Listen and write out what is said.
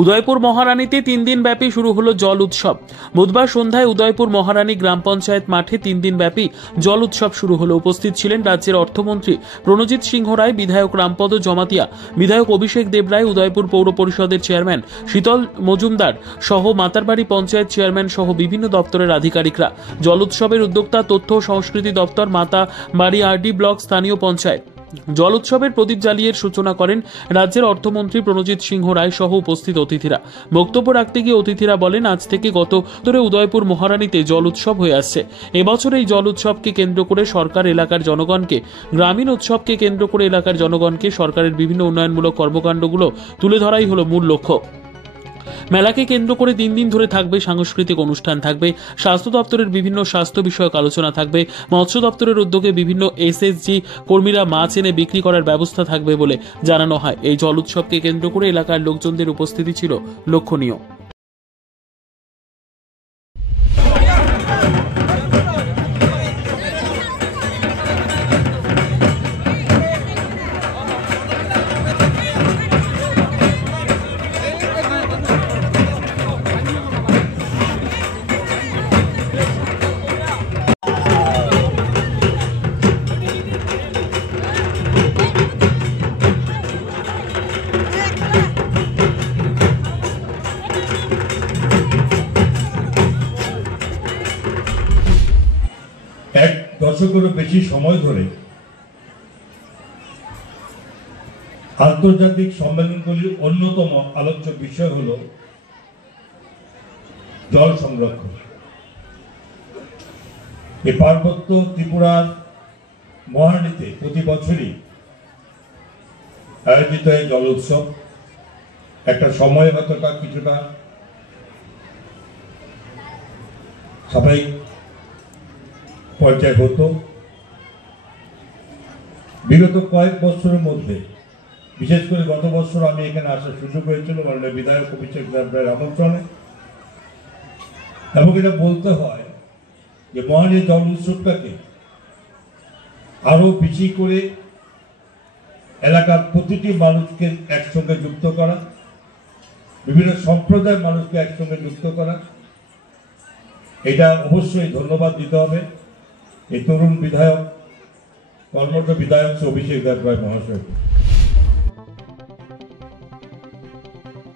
উদয়পুর মহারানীতে 3 দিন ব্যাপী শুরু হলো জল উৎসব। বুধবার সন্ধ্যায় উদয়পুর মহারানী গ্রাম পঞ্চায়েত মাঠে 3 দিন ব্যাপী জল উৎসব শুরু হলো। উপস্থিত ছিলেন রাজ্যের অর্থমন্ত্রী প্রণজিৎ সিংহ রায়, বিধায়ক রামপদ জমাতিয়া, বিধায়ক অভিষেক দেবরায়, উদয়পুর পৌর পরিষদের চেয়ারম্যান শীতল মজুমদার সহ মাতারবাড়ি পঞ্চায়েত চেয়ারম্যান সহ বিভিন্ন দপ্তরের আধিকারিকরা। জল উৎসবের উদ্যোক্তা তথ্য ও সংস্কৃতি দপ্তর, মাতাবাড়ি আরডি ব্লক, স্থানীয় পঞ্চায়েত। জল উৎসবের প্রদীপ জ্বালিয়ে সূচনা করেন রাজ্যের অর্থমন্ত্রী প্রণজিৎ সিংহ রায় সহ উপস্থিত অতিথিরা। বক্তব্য রাখতে গিয়ে অতিথিরা বলেন, আজ থেকে গত বছরে উদয়পুর মহারানীতে জল উৎসব হয়ে আসছে। এবছর এই জল উৎসবকে কেন্দ্র করে সরকার এলাকার জনগণকে, গ্রামীণ উৎসবকে কেন্দ্র করে এলাকার জনগণকে সরকারের বিভিন্ন উন্নয়নমূলক কর্মকাণ্ডগুলো তুলে ধরাই হলো মূল লক্ষ্য। মেলাকে কেন্দ্র করে 3 দিন ধরে থাকবে সাংস্কৃতিক অনুষ্ঠান, থাকবে স্বাস্থ্য দপ্তরের বিভিন্ন স্বাস্থ্য বিষয়ক আলোচনা, থাকবে মৎস্য দপ্তরের উদ্যোগে বিভিন্ন এসএসজি কর্মীরা মাছ এনে বিক্রি করার ব্যবস্থা থাকবে বলে জানানো হয়। এই জল উৎসবকে কেন্দ্র করে এলাকার লোকজনদের উপস্থিতি ছিল লক্ষণীয়। এক দশকেরও বেশি সময় ধরে আন্তর্জাতিক সম্মেলনগুলির অন্যতম আলোচ্য বিষয় হল জল সংরক্ষণ। এই পার্বত্য ত্রিপুরার মহারানীতে প্রতি বছরই আয়োজিত এই জল উৎসব একটা সময় হয়তো কিছুটা সাপ্তাহিক পর্যায়ে হতো। বিগত কয়েক বছরের মধ্যে, বিশেষ করে গত বছর আমি এখানে আসার সুযোগ হয়েছিল মাননীয় বিধায়ক অভিষেক দেবরায়ের আমন্ত্রণে, এবং এটা বলতে হয় যে মহারানী জল উৎসবটাকে আরো বেশি করে এলাকার প্রতিটি মানুষকে একসঙ্গে যুক্ত করা, বিভিন্ন সম্প্রদায়ের মানুষকে একসঙ্গে যুক্ত করা, এটা অবশ্যই ধন্যবাদ দিতে হবে এই তরুণ বিধায়ক, কর্মঠ বিধায়ক অভিষেক দেবরায় মহাশয়।